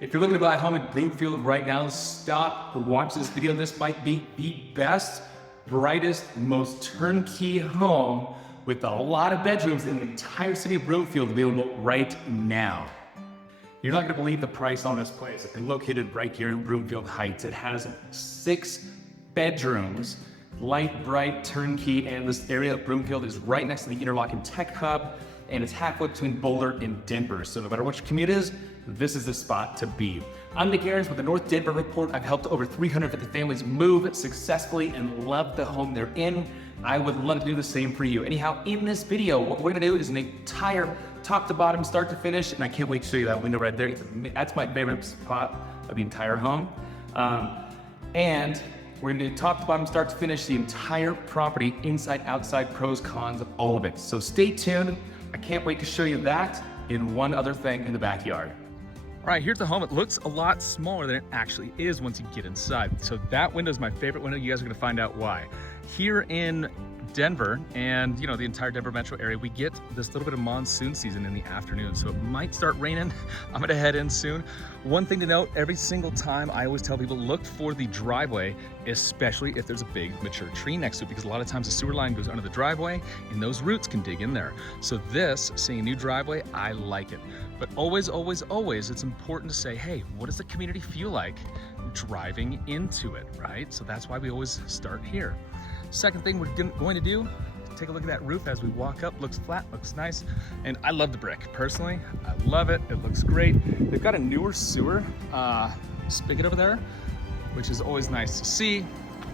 If you're looking to buy a home in Broomfield right now, stop or watch this video. This might be the best, brightest, most turnkey home with a lot of bedrooms in the entire city of Broomfield available right now. You're not gonna believe the price on this place. It's located right here in Broomfield Heights. It has 6 bedrooms, light, bright, turnkey, and this area of Broomfield is right next to the Interlocken Tech Hub, and it's halfway between Boulder and Denver. So no matter what your commute is, this is the spot to be. I'm Nick Ahrens with the North Denver Report. I've helped over 350 families move successfully and love the home they're in. I would love to do the same for you. Anyhow, in this video, what we're gonna do is an entire top to bottom, start to finish, and I can't wait to show you that window right there. That's my favorite spot of the entire home. And we're gonna do top to bottom, start to finish the entire property, inside, outside, pros, cons, all of it. So stay tuned. I can't wait to show you that and one other thing in the backyard. All right, here's the home. It looks a lot smaller than it actually is once you get inside. So that window is my favorite window. You guys are gonna find out why. Here in Denver and the entire Denver metro area, we get this little bit of monsoon season in the afternoon. So it might start raining. I'm gonna head in soon. One thing to note, every single time I always tell people, look for the driveway, especially if there's a big mature tree next to it, because a lot of times the sewer line goes under the driveway and those roots can dig in there. So this, seeing a new driveway, I like it. But always, always, always, it's important to say, hey, what does the community feel like driving into it, right? So that's why we always start here. Second thing we're going to do, take a look at that roof as we walk up. Looks flat, looks nice. And I love the brick. Personally, I love it. It looks great. They've got a newer sewer spigot over there, which is always nice to see.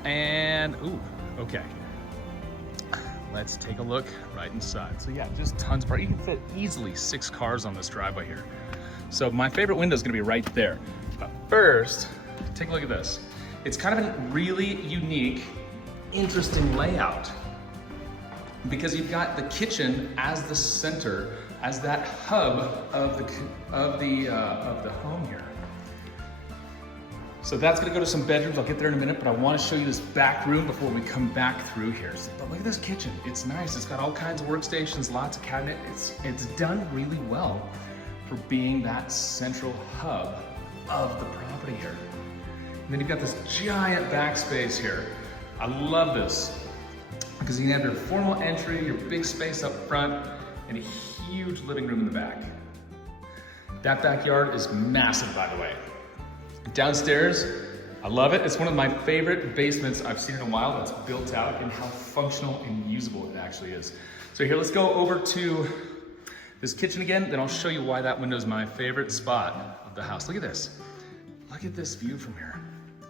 And, ooh, okay. Let's take a look right inside. So yeah, just tons of parking. You can fit easily 6 cars on this driveway here. So my favorite window is gonna be right there. But first, take a look at this. It's kind of a really unique, interesting layout because you've got the kitchen as the center, as that hub of the home here. So that's gonna go to some bedrooms. I'll get there in a minute, but I wanna show you this back room before we come back through here. So, but look at this kitchen. It's nice. It's got all kinds of workstations, lots of cabinet. It's done really well for being that central hub of the property here. And then you've got this giant backspace here. I love this because you can have your formal entry, your big space up front, and a huge living room in the back. That backyard is massive, by the way. Downstairs, I love it. It's one of my favorite basements I've seen in a while that's built out and how functional and usable it actually is. So here, let's go over to this kitchen again, then I'll show you why that window is my favorite spot of the house. Look at this. Look at this view from here.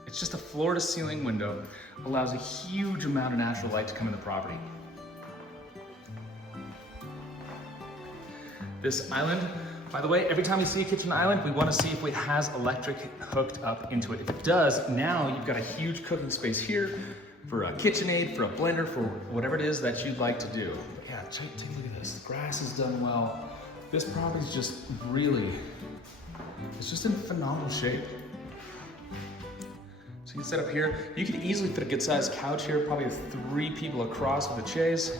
It's just a floor to ceiling window, allows a huge amount of natural light to come in the property. This island, by the way, every time we see a kitchen island, we want to see if it has electric hooked up into it. If it does, now you've got a huge cooking space here for a KitchenAid, for a blender, for whatever it is that you'd like to do. But yeah, take a look at this. The grass is done well. This property is just really, it's just in phenomenal shape. So you can set up here. You could easily fit a good sized couch here, probably 3 people across with a chaise.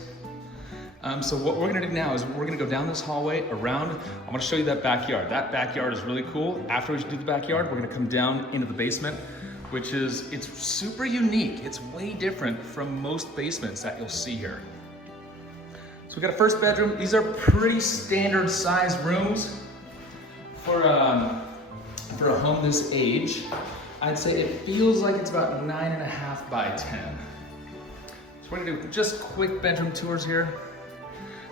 So what we're gonna do now is we're gonna go down this hallway around. I'm gonna show you that backyard. That backyard is really cool. After we do the backyard, we're gonna come down into the basement, which is, it's super unique. It's way different from most basements that you'll see here. So we got a first bedroom. These are pretty standard sized rooms for a home this age. I'd say it feels like it's about 9.5 by 10. So we're gonna do just quick bedroom tours here.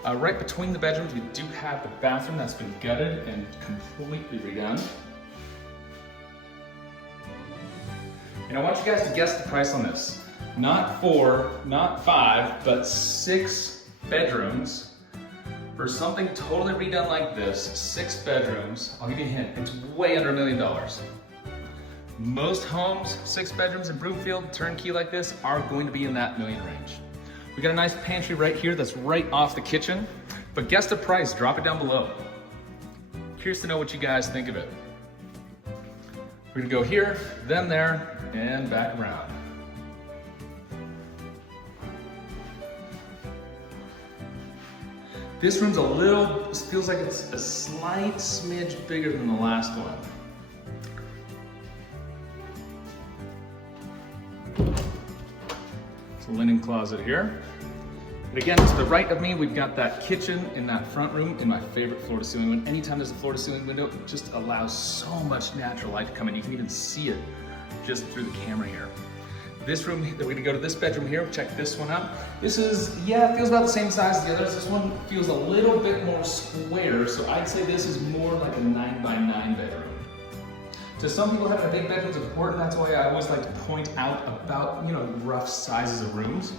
Right between the bedrooms, we do have the bathroom that's been gutted and completely redone. And I want you guys to guess the price on this. Not 4, not 5, but 6 bedrooms for something totally redone like this. 6 bedrooms, I'll give you a hint, it's way under $1 million. Most homes, 6 bedrooms in Broomfield, turnkey like this, are going to be in that million range. We got a nice pantry right here that's right off the kitchen, but guess the price, drop it down below. Curious to know what you guys think of it. We're gonna go here, then there, and back around. This room's a little, feels like it's a slight smidge bigger than the last one. linen closet here. And again, to the right of me, we've got that kitchen in that front room in my favorite floor-to-ceiling window. Anytime there's a floor-to-ceiling window, it just allows so much natural light to come in. You can even see it just through the camera here. This room, we're gonna go to this bedroom here, check this one out. This is, yeah, it feels about the same size as the others. This one feels a little bit more square, so I'd say this is more like a 9x9 bedroom. To some people, having a big bedroom is important. That's why I always like to point out about, rough sizes of rooms.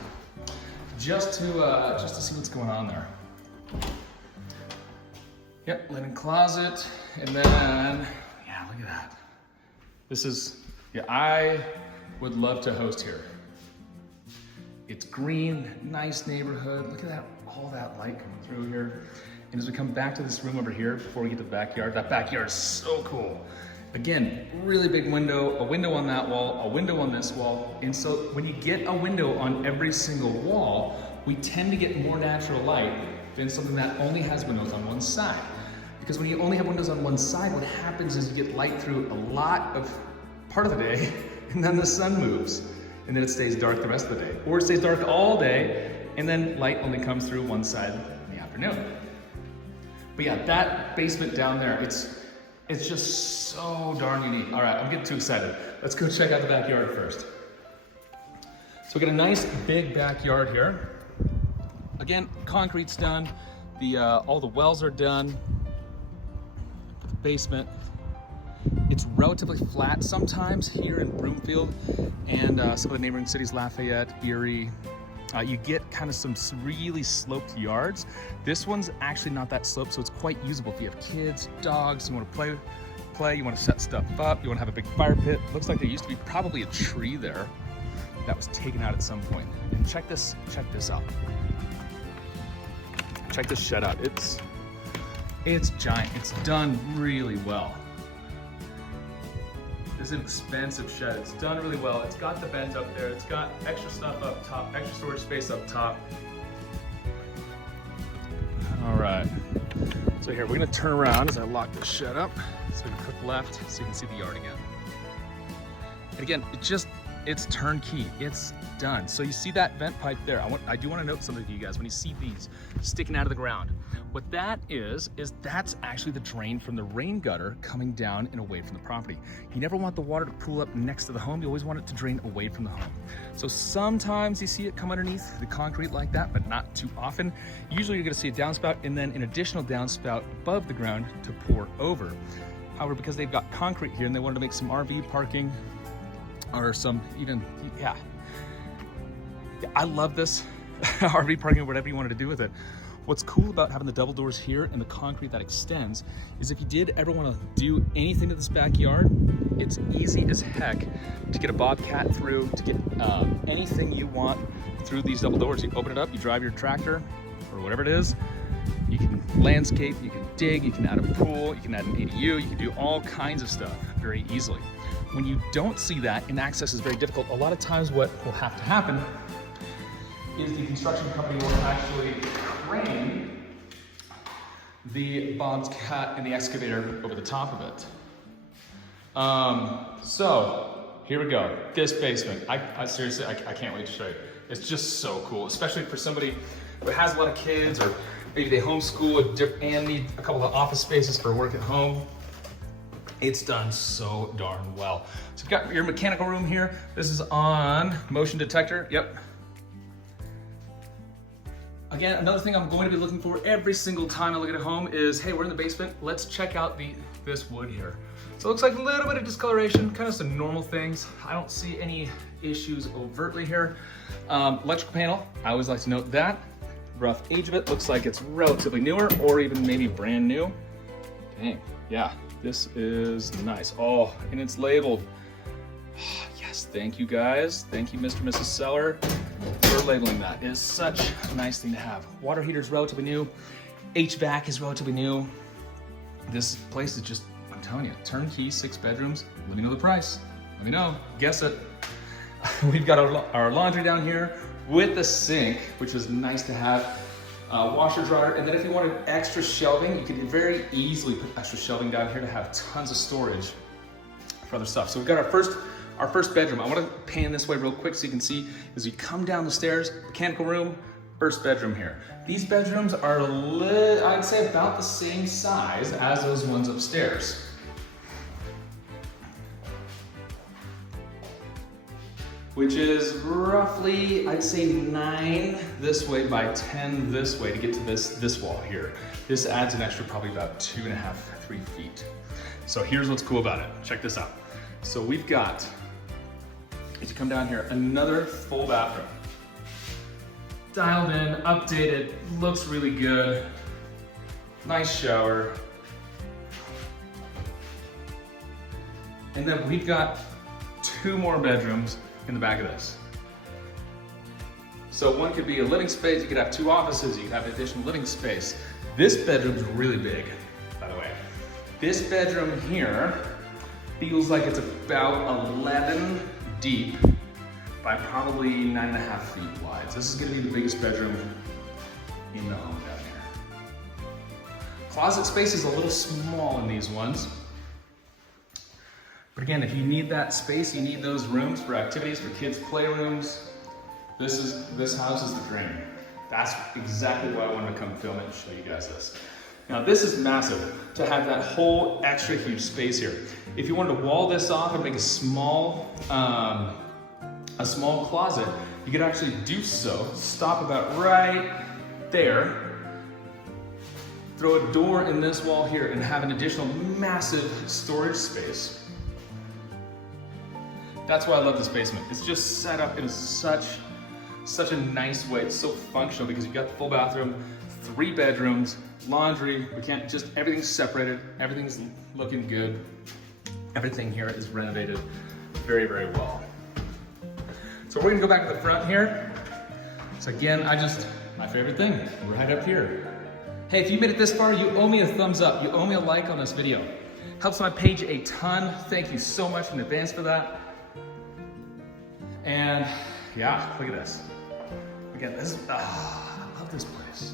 Just to see what's going on there. Yep, linen closet, and then, yeah, look at that. This is, yeah, I would love to host here. It's green, nice neighborhood. Look at that, all that light coming through here. And as we come back to this room over here, before we get to the backyard, that backyard is so cool. Again, really big window, a window on that wall, a window on this wall. And so when you get a window on every single wall, we tend to get more natural light than something that only has windows on one side. Because when you only have windows on one side, what happens is you get light through a lot of part of the day, and then the sun moves, and then it stays dark the rest of the day. Or it stays dark all day, and then light only comes through one side in the afternoon. But yeah, that basement down there, it's just so darn unique. All right, I'm getting too excited. Let's go check out the backyard first. So we got a nice big backyard here. Again, concrete's done. All the wells are done for the basement. It's relatively flat sometimes here in Broomfield and some of the neighboring cities, Lafayette, Erie. You get kind of some really sloped yards. This one's actually not that sloped, so it's quite usable if you have kids, dogs, you want to play, you want to set stuff up, you want to have a big fire pit. Looks like there used to be probably a tree there that was taken out at some point. And check this out. Check this shed out. It's giant. It's done really well. This is an expensive shed. It's done really well. It's got the vent up there. It's got extra stuff up top, extra storage space up top. All right. So here, we're gonna turn around as I lock this shed up. So we can click left so you can see the yard again. And again, it's turnkey, it's done. So you see that vent pipe there. I do want to note something to you guys. When you see these sticking out of the ground, what that is that's actually the drain from the rain gutter coming down and away from the property. You never want the water to pool up next to the home. You always want it to drain away from the home. So sometimes you see it come underneath the concrete like that, but not too often. Usually you're gonna see a downspout and then an additional downspout above the ground to pour over. However, because they've got concrete here and they wanted to make some RV parking or some even, yeah, I love this RV parking, whatever you wanted to do with it. What's cool about having the double doors here and the concrete that extends is if you did ever want to do anything to this backyard, it's easy as heck to get a bobcat through, to get anything you want through these double doors. You open it up, you drive your tractor or whatever it is, you can landscape, you can dig, you can add a pool, you can add an ADU, you can do all kinds of stuff very easily. When you don't see that and access is very difficult, a lot of times what will have to happen is the construction company will actually crane the bobcat and the excavator over the top of it. So here we go. This basement, I seriously, I can't wait to show you. It's just so cool, especially for somebody who has a lot of kids or maybe they homeschool and need a couple of office spaces for work at home. It's done so darn well. So you've got your mechanical room here. This is on motion detector, yep. Again, another thing I'm going to be looking for every single time I look at a home is, hey, we're in the basement, let's check out this wood here. So it looks like a little bit of discoloration, kind of some normal things. I don't see any issues overtly here. Electrical panel, I always like to note that. Rough age of it, looks like it's relatively newer or even maybe brand new. Dang, yeah, this is nice. Oh, and it's labeled. Yes, thank you guys. Thank you, Mr. and Mrs. Seller, for labeling that. It is such a nice thing to have. Water heater is relatively new. HVAC is relatively new. This place is just, I'm telling you, turnkey, 6 bedrooms. Let me know the price. Let me know, guess it. We've got our laundry down here with the sink, which is nice to have. Washer dryer, and then if you wanted extra shelving, you could very easily put extra shelving down here to have tons of storage for other stuff. So we've got our first Our first bedroom, I want to pan this way real quick so you can see as you come down the stairs, mechanical room, first bedroom here. These bedrooms are, I'd say, about the same size as those ones upstairs. Which is roughly, I'd say 9 this way by 10 this way to get to this wall here. This adds an extra probably about 2.5, 3 feet. So here's what's cool about it. Check this out. So we've got, as you come down here, another full bathroom. Dialed in, updated, looks really good. Nice shower. And then we've got 2 more bedrooms in the back of this. So one could be a living space, you could have 2 offices, you could have additional living space. This bedroom's really big, by the way. This bedroom here feels like it's about 11 deep by probably 9.5 feet wide. So this is gonna be the biggest bedroom in the home down here. Closet space is a little small in these ones. But again, if you need that space, you need those rooms for activities, for kids' playrooms, this house is the dream. That's exactly why I wanted to come film it and show you guys this. Now this is massive, to have that whole extra huge space here. If you wanted to wall this off and make a small closet, you could actually do so. Stop about right there, throw a door in this wall here and have an additional massive storage space. That's why I love this basement. It's just set up in such a nice way. It's so functional because you've got the full bathroom, 3 bedrooms, laundry. Everything's separated. Everything's looking good. Everything here is renovated very, very well. So we're gonna go back to the front here. So again, my favorite thing, right up here. Hey, if you made it this far, you owe me a thumbs up. You owe me a like on this video. Helps my page a ton. Thank you so much in advance for that. And yeah, look at this. Again, I love this place.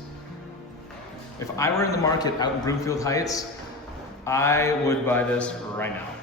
If I were in the market out in Broomfield Heights, I would buy this right now.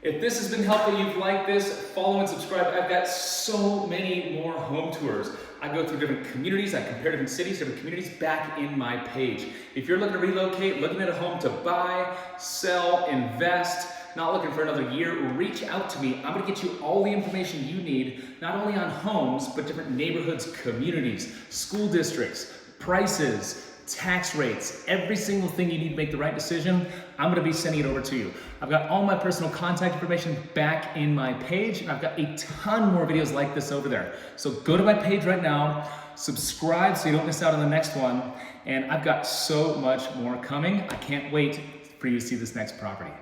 If this has been helpful, you've liked this, follow and subscribe. I've got so many more home tours. I go through different communities, I compare different cities, different communities back in my page. If you're looking to relocate, looking at a home to buy, sell, invest, not looking for another year, reach out to me. I'm gonna get you all the information you need, not only on homes, but different neighborhoods, communities, school districts, prices, tax rates, every single thing you need to make the right decision, I'm gonna be sending it over to you. I've got all my personal contact information back in my page, and I've got a ton more videos like this over there. So go to my page right now, subscribe so you don't miss out on the next one, and I've got so much more coming. I can't wait for you to see this next property.